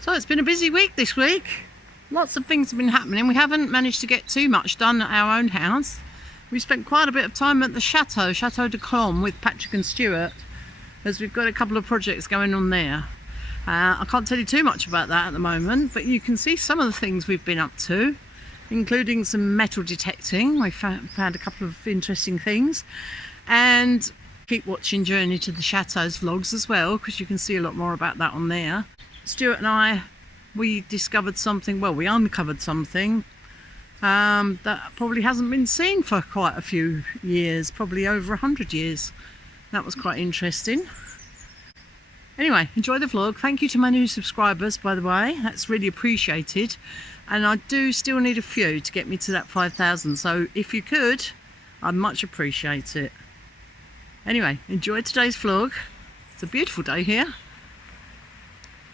So it's been a busy week this week. Lots of things have been happening. We haven't managed to get too much done at our own house. We spent quite a bit of time at the Chateau De Colombe with Patrick and Stuart, as we've got a couple of projects going on there. I can't tell you too much about that at the moment, but you can see some of the things we've been up to, including some metal detecting. We found a couple of interesting things, and keep watching Journey to the Chateau's vlogs as well, because you can see a lot more about that on there. Stuart and I, we discovered something, well, we uncovered something that probably hasn't been seen for quite a few years, probably over 100 years. That was quite interesting. Anyway, enjoy the vlog. Thank you to my new subscribers, by the way. That's really appreciated. And I do still need a few to get me to that 5,000. So if you could, I'd much appreciate it. Anyway, enjoy today's vlog. It's a beautiful day here.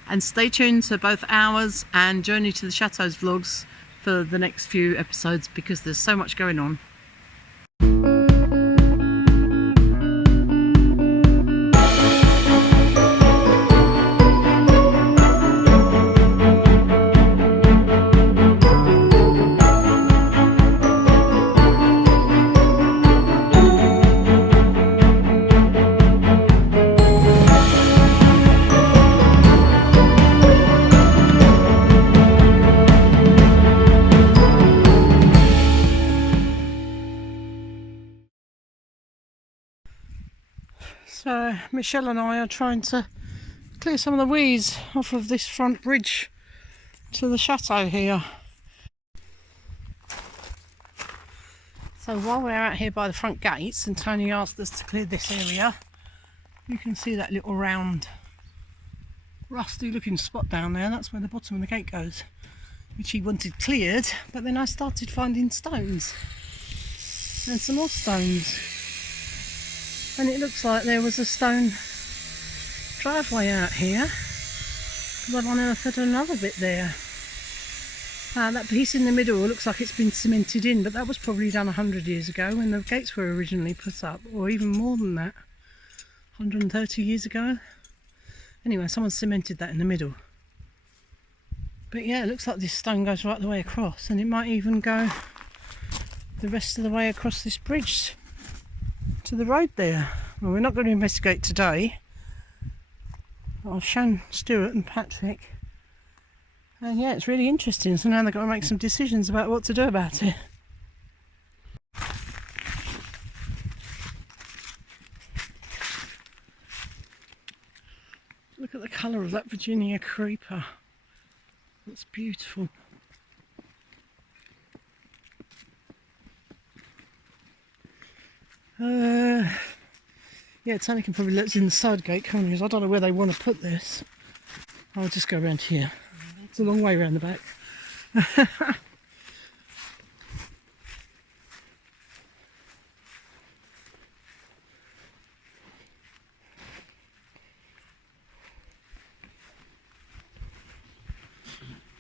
And stay tuned to both ours and Journey to the Chateau's vlogs for the next few episodes, because there's so much going on. So Michelle and I are trying to clear some of the weeds off of this front bridge to the chateau here. So while we're out here by the front gates and Tony asked us to clear this area, you can see that little round rusty looking spot down there. That's where the bottom of the gate goes, which he wanted cleared, but then I started finding stones and some more stones. And it looks like there was a stone driveway out here, because I've unearthed another bit there. That piece in the middle looks like it's been cemented in, but that was probably done 100 years ago when the gates were originally put up, or even more than that, 130 years ago. Anyway, someone cemented that in the middle. But yeah, it looks like this stone goes right the way across, and it might even go the rest of the way across this bridge to the road there. Well, we're not going to investigate today. I've shown Stuart and Patrick, and yeah, it's really interesting. So now they've got to make some decisions about what to do about it. Look at the colour of that Virginia creeper. That's beautiful. Yeah, Tony can probably let us in the side gate, can't he? Because I don't know where they want to put this. I'll just go around here. It's a long way around the back.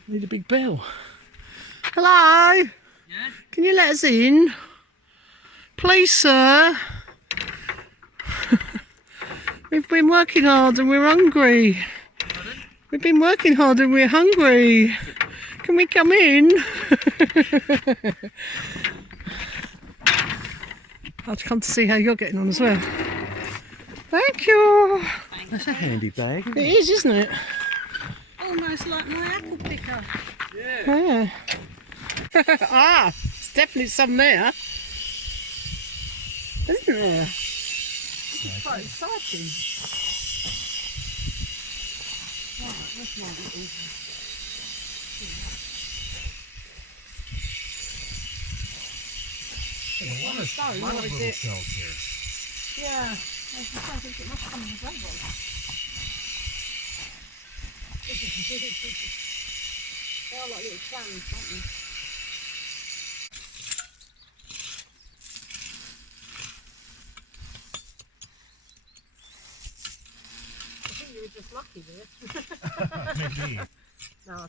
Need a big bell. Hello? Yeah? Can you let us in? Please, sir. We've been working hard and we're hungry. Pardon? We've been working hard and we're hungry. Can we come in? I've come to see how you're getting on as well. Thank you. That's a handy bag. It is, isn't it? Almost like my apple picker. Yeah. Ah, there's definitely some there. Isn't there? It's quite exciting. Right, where's my little... One of little shells here. Yeah, I think it must come in the gravel. They are like little clams, aren't they? I think you were just lucky there. Maybe. No,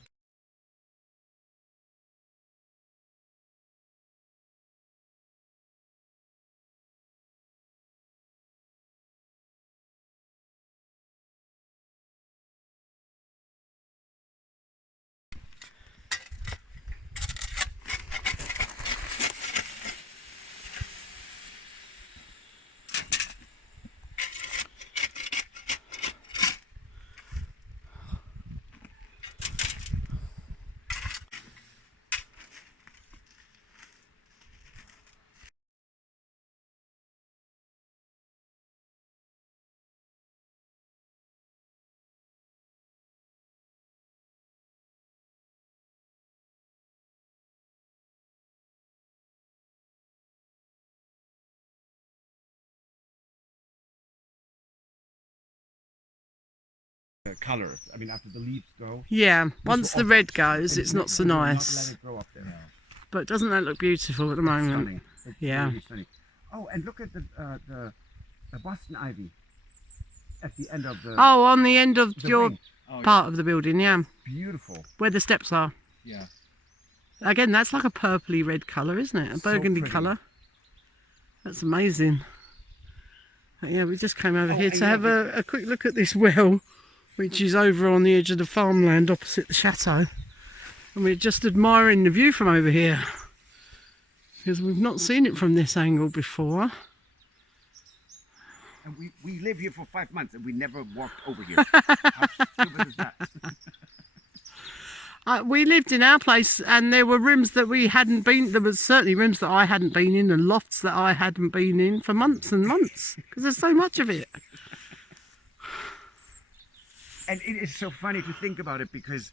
color. I mean, after the leaves go. Yeah, once the red goes, it's not so Not nice. let it grow up there. But doesn't that look beautiful at the moment? Stunning. It's Yeah. really stunning. Oh, and look at the Boston ivy at the end of the. Oh, on the end of the your wing. Oh, part of the building, yeah, beautiful. where the steps are. Yeah. Again, that's like a purpley red colour, isn't it? A burgundy pretty. colour. That's amazing. But yeah, we just came over here and to yeah, have a quick look at this well, which is over on the edge of the farmland opposite the chateau. And we're just admiring the view from over here, because we've not seen it from this angle before. And we live here for 5 months and we never walked over here. How stupid is that? We lived in our place and there were rooms that we hadn't been, there was certainly rooms that I hadn't been in and lofts that I hadn't been in for months and months, because there's so much of it. And it is so funny to think about it, because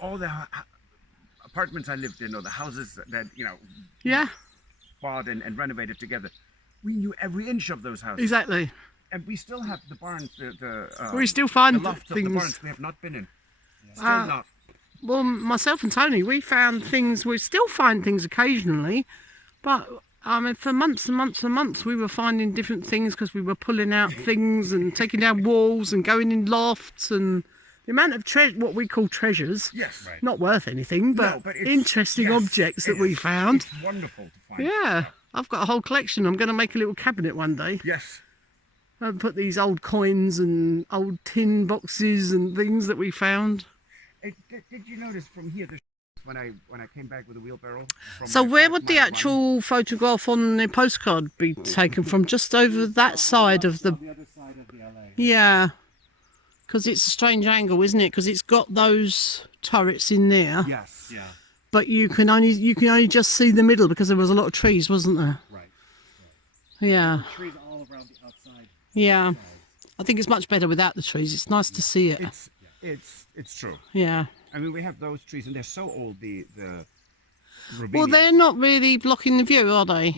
all the apartments I lived in, or the houses that, Yeah, bought and renovated together, we knew every inch of those houses. exactly. And we still have the barns, We still find the lofts of the things. barns we have not been in. Still Uh, not. Well, myself and Tony, we found things, we still find things occasionally, but I mean, for months and months and months, we were finding different things because we were pulling out things and taking down walls and going in lofts, and the amount of what we call treasures, Yes. Right. not worth anything, but, No, but it's- interesting yes, objects that it we is. found. It's wonderful to find. Yeah, I've got a whole collection. I'm going to make a little cabinet one day. Yes. I'll put these old coins and old tin boxes and things that we found. Did you notice from here, when I came back with a wheelbarrow? So my where would the run, actual photograph on the postcard be taken from? Just over that side of the... the other side of the LA. Yeah, because it's a strange angle, isn't it? Because it's got those turrets in there, Yes. Yeah. but you can only just see the middle because there was a lot of trees, wasn't there? Right. Yeah, Trees all around the outside. yeah. I think it's much better without the trees. It's nice to see it. It's true. Yeah. I mean, we have those trees, and they're so old. The Well, they're not really blocking the view, are they?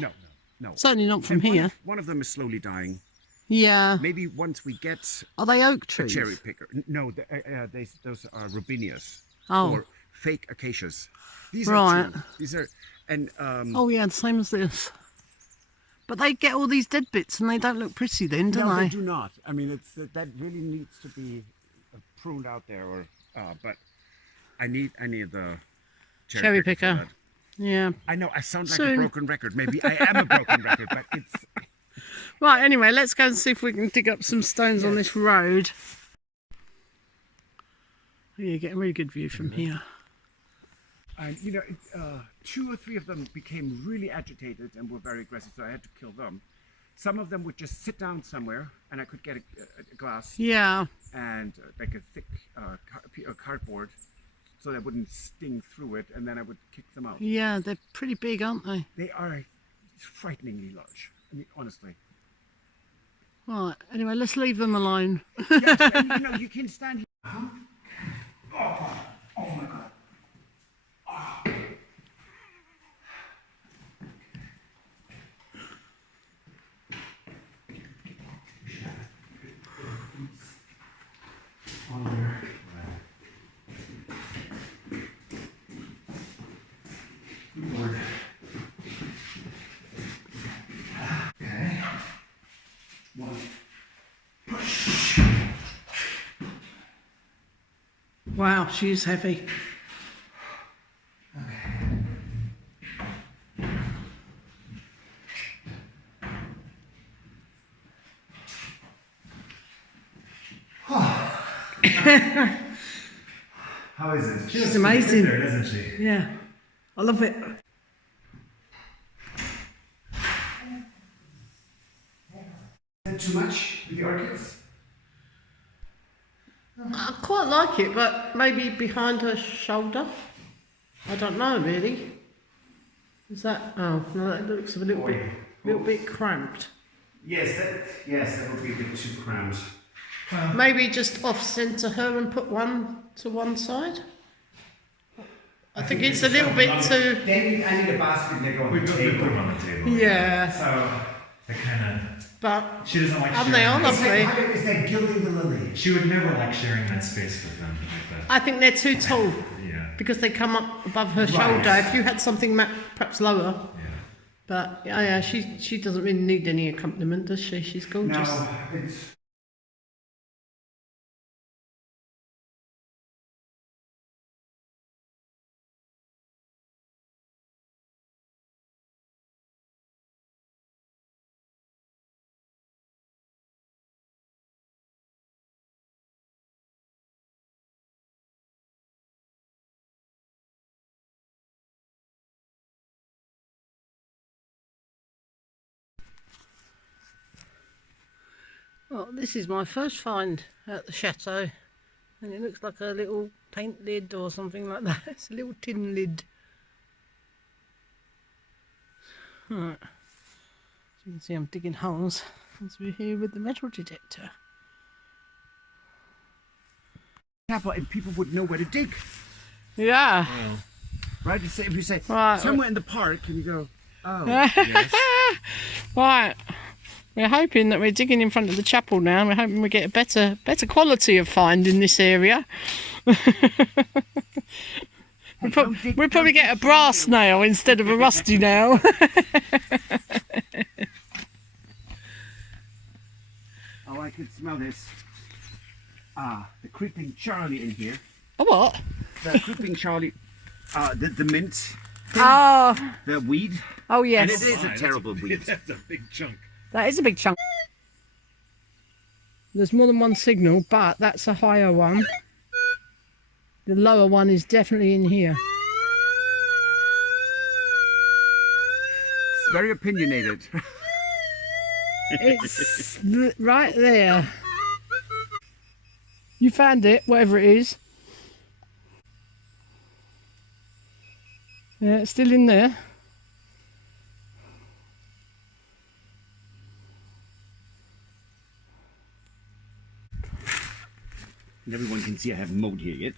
No. Certainly not from And here. One of them is slowly dying. Yeah. Maybe once we get Are they oak a trees? cherry picker. No, those are robinias. Oh. Or fake acacias. These Right. are true. These are, and Oh yeah, the same as this. But they get all these dead bits and they don't look pretty then, do no, they? they do not. I mean, that really needs to be pruned out there, or but I need the Cherry picker for picker. that. Yeah. I know I sound like Soon. a broken record. Maybe I am a broken record, but it's Right, anyway, let's go and see if we can dig up some stones on this road. Yeah, you get a really good view from here. and 2 or 3 of them became really agitated and were very aggressive, so I had to kill them. Some of them would just sit down somewhere, and I could get a glass Yeah. and like a thick cardboard, so that wouldn't sting through it, and then I would kick them out. Yeah, they're pretty big, aren't they? They are frighteningly large. I mean, honestly. Right, anyway, let's leave them alone. Yes, and, you can stand here. Oh my God. Okay. One. Push. Wow, she's heavy. How is it? She's amazing. There, isn't she? Yeah, I love it. Is that too much with the orchids? I quite like it, but maybe behind her shoulder. I don't know, really. Is that... Oh, no, that looks a little bit cramped. Yes, that would be a bit too cramped. Maybe just off-centre her and put one to one side. I think it's a little bit too... I need a basket and they go on the table. Put them on the table. Yeah. So, That kind of. But She doesn't like aren't sharing. they all that lovely? It's like gilding the lily. She would never like sharing that space with them like that. I think they're too tall Yeah. because they come up above her shoulder. If you had something perhaps lower. Yeah. But yeah, she doesn't really need any accompaniment, does she? She's gorgeous. No, it's. Well, this is my first find at the chateau, and it looks like a little paint lid or something like that. It's a little tin lid. Right, so you can see I'm digging holes as we're here with the metal detector. Chapel, and people would know where to dig, Yeah. right? If you say Right. somewhere in the park, and you go, oh, yes. Right. We're hoping that we're digging in front of the chapel now, and we're hoping we get a better quality of find in this area. We'll probably get a brass nail instead of a rusty nail. Oh, I can smell this. Ah, the creeping Charlie in here. A what? The creeping Charlie, the mint, thing, Oh, the weed. oh And yes. it is a terrible weed. That's a big chunk. That is a big chunk. There's more than one signal, but that's a higher one. The lower one is definitely in here. It's very opinionated. It's right there. You found it, whatever it is. Yeah, it's still in there. And everyone can see I haven't mowed here yet.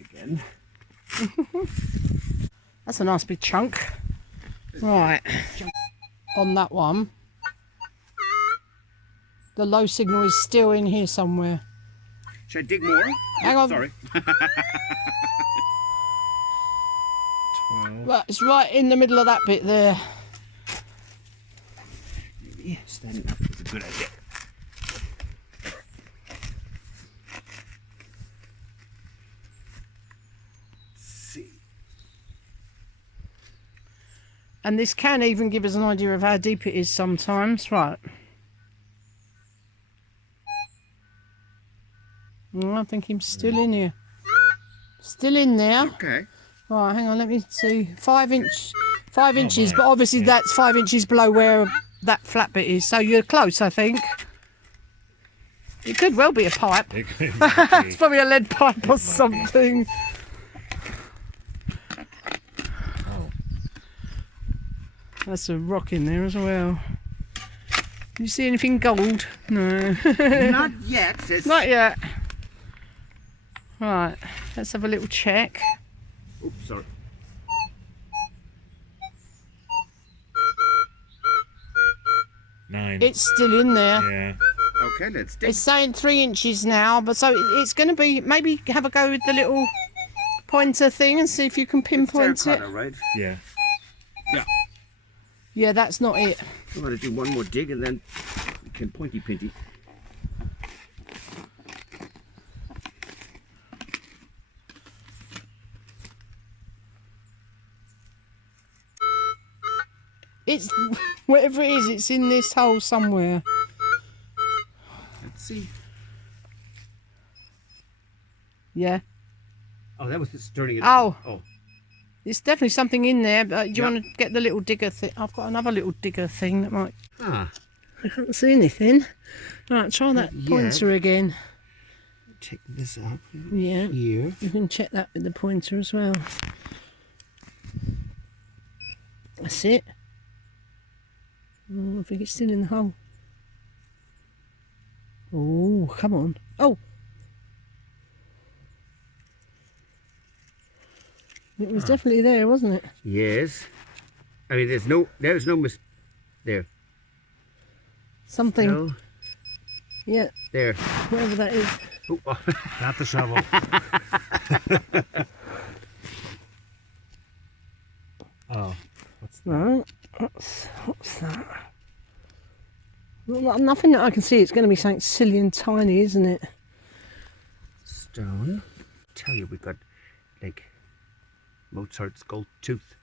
Again. That's a nice big chunk. Right. On that one, the low signal is still in here somewhere. Should I dig more? Hang on. Sorry. 12. Right, it's right in the middle of that bit there. Maybe standing up is a good idea. And this can even give us an idea of how deep it is sometimes. Right. Oh, I think he's still in here. Still in there. Okay. Right, hang on, let me see. 5 inches, but obviously that's 5 inches below where that flat bit is. So you're close, I think. It could well be a pipe. It could It's probably a lead pipe or something. That's a rock in there as well. You see anything gold? No. Not yet. Not yet. Right, let's have a little check. Oops, sorry. Nine. It's still in there. Yeah. Okay, let's dig. It's saying 3 inches now, but so it's going to be, maybe have a go with the little pointer thing and see if you can pinpoint it. Terracotta, right? Yeah. Yeah, that's not it. I'm going to do one more dig and then we can pointy pinty. It's, whatever it is, it's in this hole somewhere. Let's see. Yeah. Oh, that was just turning it. Oh. Oh. It's definitely something in there, but do you Yeah. want to get the little digger thing? I've got another little digger thing that might... Ah. I can't see anything. Right, try that Yeah. pointer again. Take this up Yeah. here. You can check that with the pointer as well. That's it. Oh, I think it's still in the hole. Oh, come on. Oh! It was definitely there, wasn't it? Yes. I mean, there was no there. something. No. Yeah, There. whatever that is. Oh. Not the shovel. Oh, what's that? No, what's that? Well, nothing that I can see. It's going to be something silly and tiny, isn't it? Stone. Tell you, we got like Mozart's gold tooth.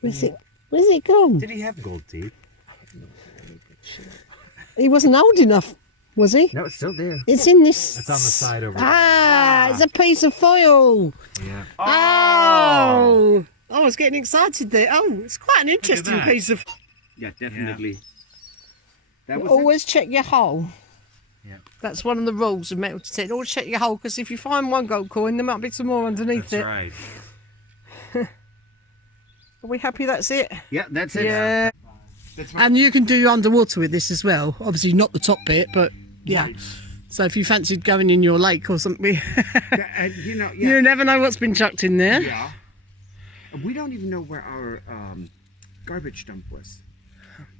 Where's it gone? Did he have gold teeth? He wasn't old enough, was he? No, it's still there. It's in this. It's on the side over there. Ah, it's a piece of foil. Yeah. Oh, I was getting excited there. Oh, it's quite an interesting that. piece of. Yeah, definitely. That was Always check your hole. Yeah. That's one of the rules of metal detecting. Always check your hole, because if you find one gold coin, there might be some more underneath That's it. right. Are we happy that's it? Yeah, that's it. Yeah. That's right. And you can do underwater with this as well. Obviously not the top bit, but yeah. So if you fancied going in your lake or something, You know, you never know what's been chucked in there. Yeah. We don't even know where our garbage dump was.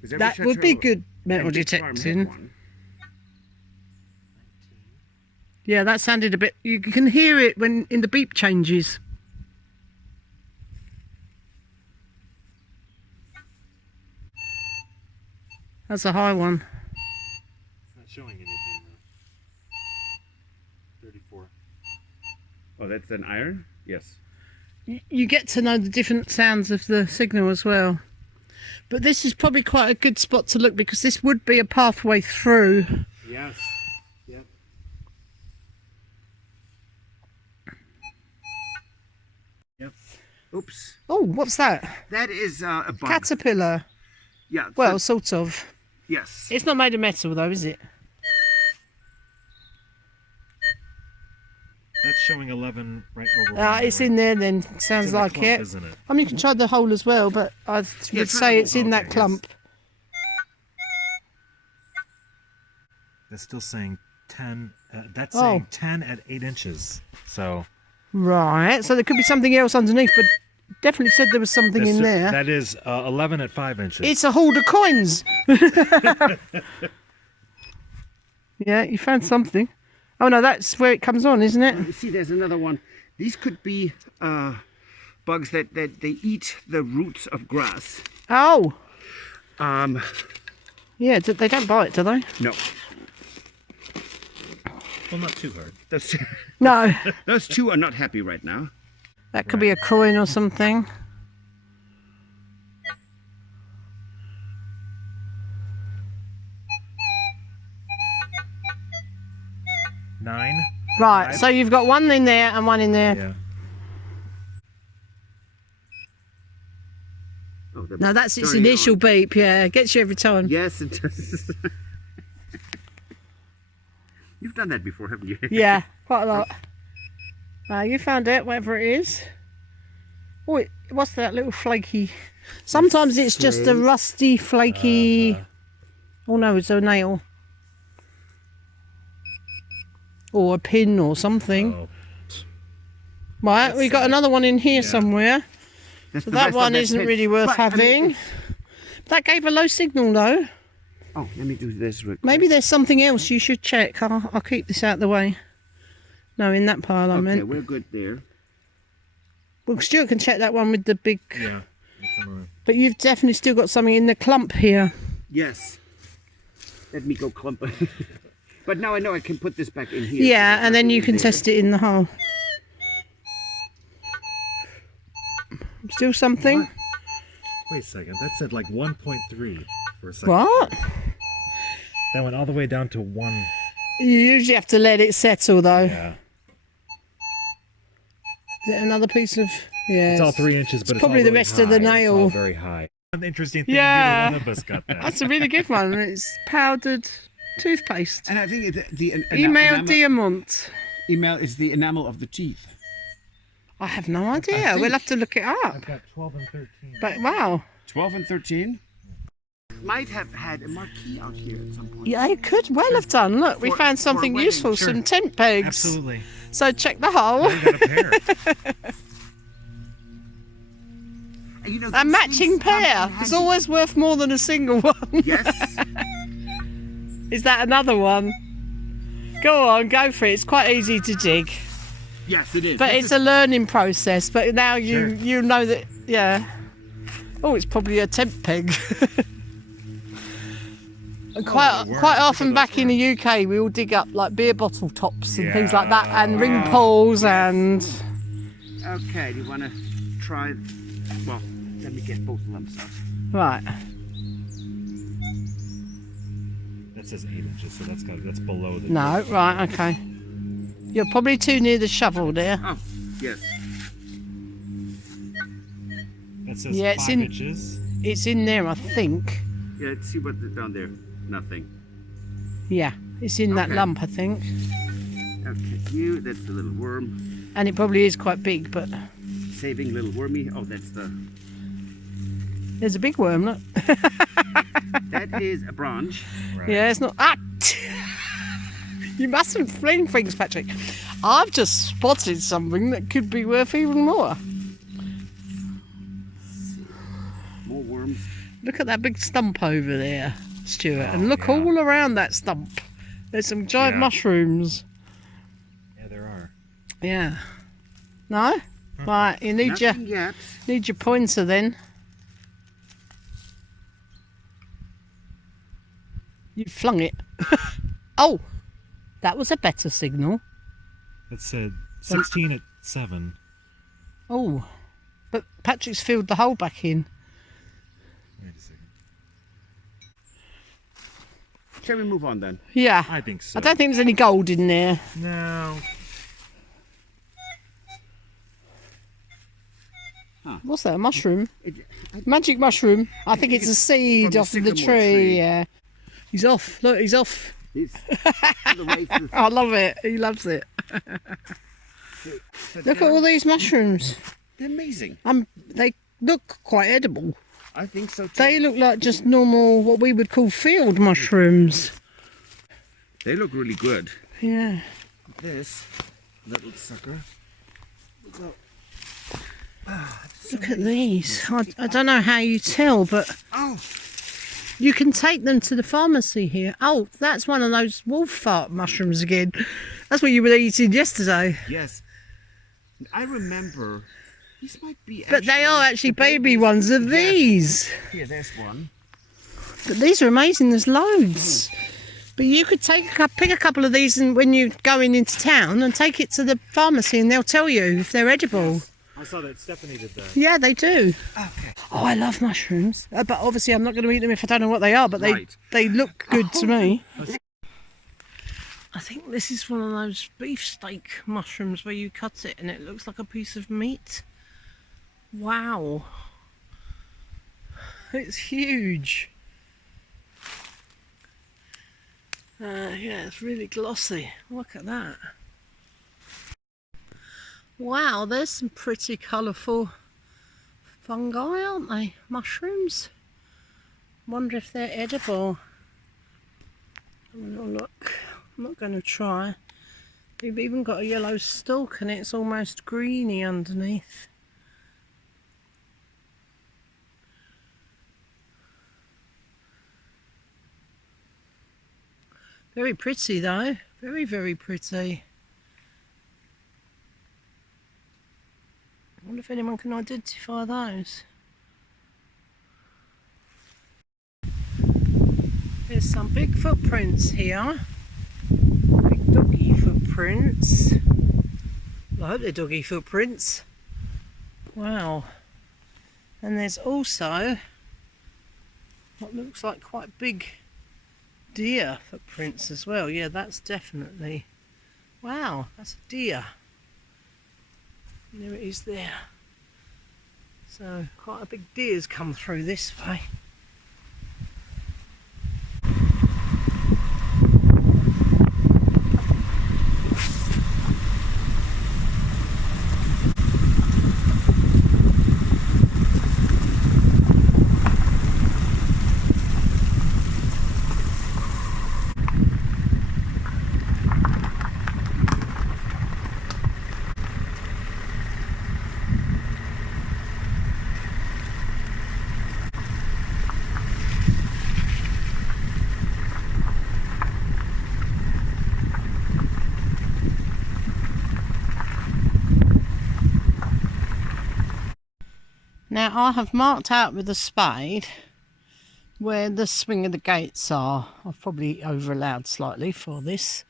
'Cause every That would be chateau good metal and big farm had detecting. one. Yeah, that sounded a bit. You can hear it when in the beep changes. That's a high one. It's not showing anything though. 34. Oh, that's an iron? Yes. You get to know the different sounds of the signal as well. But this is probably quite a good spot to look, because this would be a pathway through. Yes. Yep. Yep. Oops. Oh, what's that? That is a bug. Caterpillar. Yeah. Well, so, sort of. yes. It's not made of metal though, is it? That's showing 11 right over. It's in there then. Sounds It's in the like clump, it. isn't it? I mean, you can try the hole as well, but I would try say the it's in hole. that Okay, clump. That's still saying 10. That's Oh. saying 10 at 8 inches. So Right, so there could be something else underneath, but definitely said there was something in there. that is 11 at 5 inches. It's a hoard of coins. Yeah, you found something. Oh no, that's where it comes on, isn't it? You see, there's another one. These could be bugs that they eat the roots of grass. Oh, Um, yeah, they don't bite, do they? no. well, not too hard. Those two, No. those two are not happy right now. That could be a coin or something. Nine. Right, Five. so you've got one in there and one in there. Yeah. Oh, they're No, that's its turning initial on. beep, yeah. It gets you every time. Yes, it does. You've done that before, haven't you? Yeah, quite a lot. You found it, whatever it is. Oh, what's that little flaky? Sometimes it's just a Slate. rusty, flaky. Oh no, it's a nail. Or a pin or something. Oh. Right, we got another one in here Yeah. somewhere. That's So the that rest of one that isn't pit. really worth But, I mean, having. That gave a low signal though. oh, let me do this real quick. Maybe there's something else you should check. I'll keep this out of the way. No, in that pile I Okay, meant. we're good there. Well, Stuart can check that one with the big... Yeah. Come on. But you've definitely still got something in the clump here. Yes. Let me go clump. But now I know I can put this back in here. Yeah, and then you can test it in the hole. Still something? What? Wait a second. That said like 1.3 for a second. What? That went all the way down to 1. You usually have to let it settle though. Yeah. Is it another piece of... Yeah. It's all 3 inches, but it's probably all the really rest of the high. It's all nail. very high. An interesting thing. Yeah. Neither one of us got that. That's a really good one. It's powdered toothpaste. And I think the Email Diamant. email is the enamel of the teeth. I have no idea. We'll have to look it up. I've got 12 and 13. But wow. 12 and 13. Might have had a marquee out here at some point. Yeah, it could well have done. Look, we For- found for something wedding, useful, sure. some tent pegs. Absolutely. So check the hole. We got a pair. you know, A these matching things come in pair. It's handy. always worth more than a single one. Yes. Is that another one? Go on, go for it. It's quite easy to dig. Yes, it is. But This it's a learning process. But now Sure. you know that, yeah. Oh, it's probably a tent peg. And quite worms. quite Look often at back those in the UK, we all dig up like beer bottle tops and things like that, Yeah. and ring pulls yes. and. Okay, do you want to try? Well, let me get both lumps out. Right. That says 8 inches, so that's below the. No, right, okay. You're probably too near the shovel there. Oh, yes. That says Yeah, it's 5 in- inches. It's in there, I think. Yeah, let's see what's down there. Nothing. Yeah, it's in that Okay. lump, I think. Okay, you. That's the little worm. And it probably is quite big, but Saving little wormy. Oh, that's the. there's a big worm, look. That is a branch. Right. Yeah, it's not. Ah! You mustn't fling things, Patrick. I've just spotted something that could be worth even more. More worms. Look at that big stump over there, Stuart, and look all around that stump. There's some giant Yeah. mushrooms. Yeah, there are. Yeah. No? Right, you need Nothing yet. your pointer then. You flung it. Oh, that was a better signal. That said 16 at 7. Oh, but Patrick's filled the hole back in. Wait a second. Shall we move on then? Yeah. I think so. I don't think there's any gold in there. No. What's that, a mushroom? It, Magic mushroom. I think it's a seed from off the of the sycamore tree. tree. Yeah. He's off. Look, he's off. it's the way through. I love it. He loves it. Look at all these mushrooms. They're amazing. They look quite edible. I think so too. They look like just normal, what we would call field mushrooms. They look really good. Yeah. This little sucker. Look at these. I don't know how you tell, but Oh, you can take them to the pharmacy here. Oh, that's one of those wolf fart mushrooms again. That's what you were eating yesterday. yes. I remember. These might be. But they are actually the baby babies. ones of Yes. these. Here, there's one. But these are amazing. There's loads. But you could pick a couple of these and when you're going into town and take it to the pharmacy and they'll tell you if they're edible. I saw that Stephanie did that. Yeah, they do. Okay. Oh, I love mushrooms. But obviously I'm not going to eat them if I don't know what they are, but Right. they look good to me. I think this is one of those beefsteak mushrooms where you cut it and it looks like a piece of meat. Wow. It's huge. Yeah, it's really glossy. Look at that. Wow, there's some pretty colourful fungi, aren't they? Mushrooms. Wonder if they're edible. Have a little look. I'm not going to try. They've even got a yellow stalk and it's almost greeny underneath. Very pretty though. Very, very pretty. I wonder if anyone can identify those. There's some big footprints here. Big doggy footprints. Well, I hope they're doggy footprints. Wow. And there's also what looks like quite big deer footprints as well. Yeah, that's definitely. Wow, that's a deer. There it is there. So quite a big deer's come through this way. Now I have marked out with a spade where the swing of the gates are. I've probably over allowed slightly for this,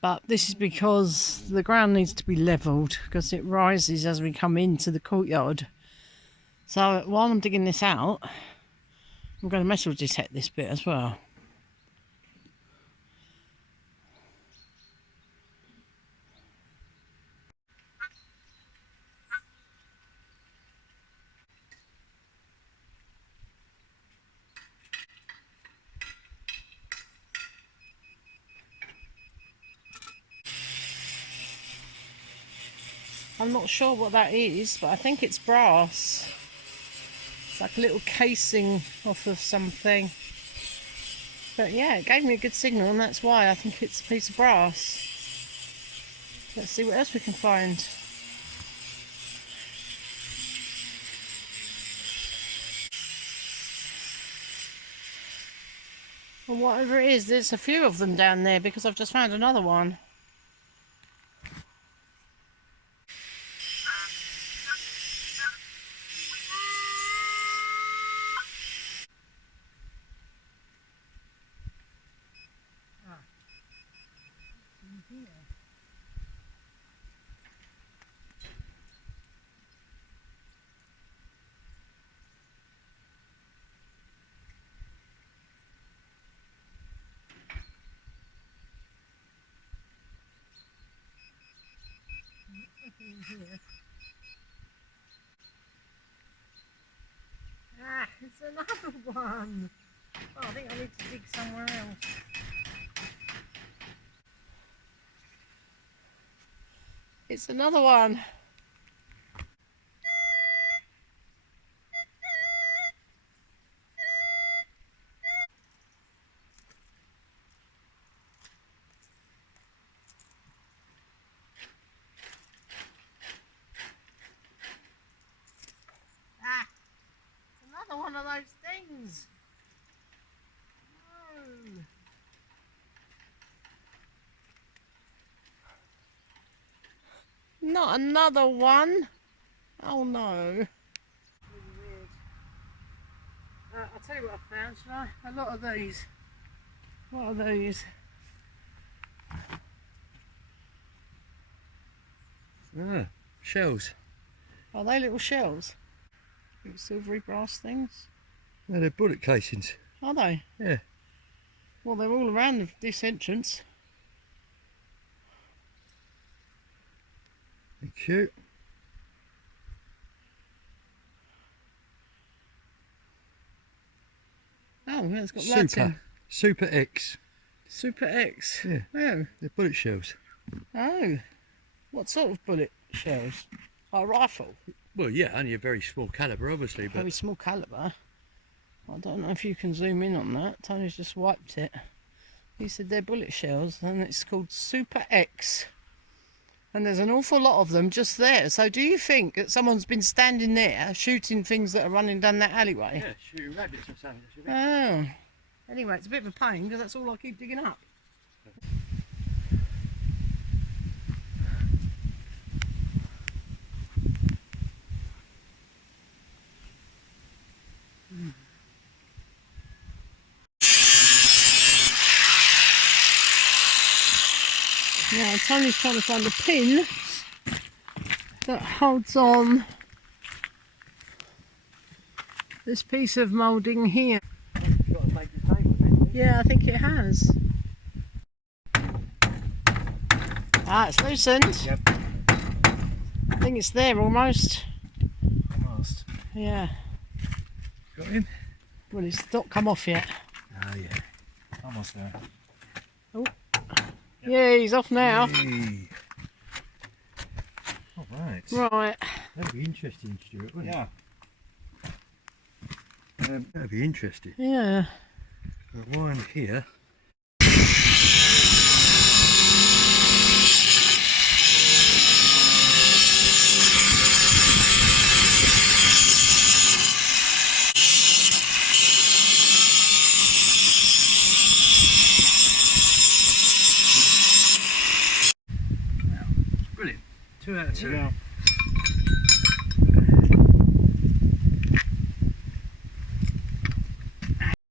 but this is because the ground needs to be levelled because it rises as we come into the courtyard. So while I'm digging this out, I'm going to metal detect this bit as well. I'm not sure what that is, but I think it's brass. It's like a little casing off of something. But yeah, it gave me a good signal, and that's why I think it's a piece of brass. Let's see what else we can find. Well, whatever it is, there's a few of them down there because I've just found another one. Ah, it's another one. Oh, I think I need to dig somewhere else. It's another one. Ah, it's another one of those things. No. Not another one. Oh no. Really weird. I'll tell you what I found, shall I? A lot of these. What are these? Ah, shells. Are they little shells? Little silvery brass things? No, they're bullet casings. Are they? Yeah. Well, they're all around this entrance. They're cute. Oh, yeah, it's got lights in. Super X. Super X. Yeah. Oh. They're bullet shells. Oh. What sort of bullet shells? A rifle? Well, yeah, only a very small calibre, obviously, but Very small calibre. I don't know if you can zoom in on that. Tony's just wiped it. He said they're bullet shells, and it's called Super X. And there's an awful lot of them just there. So do you think that someone's been standing there shooting things that are running down that alleyway? yeah, shooting rabbits or something. Oh. Anyway, it's a bit of a pain because that's all I keep digging up. Now Tony's trying to find a pin that holds on this piece of moulding here. You've got to make the same with it. Yeah, I think it has. Ah, it's loosened. Yep. I think it's there almost. Almost. Yeah. Got him? Well, it's not come off yet. Oh yeah. Almost there. Yeah, he's off now. Hey. All right. Right. That'd be interesting, Stuart, wouldn't Yeah. That'd be interesting. Yeah. Got one here. Brilliant. 2 out of 2. Yeah.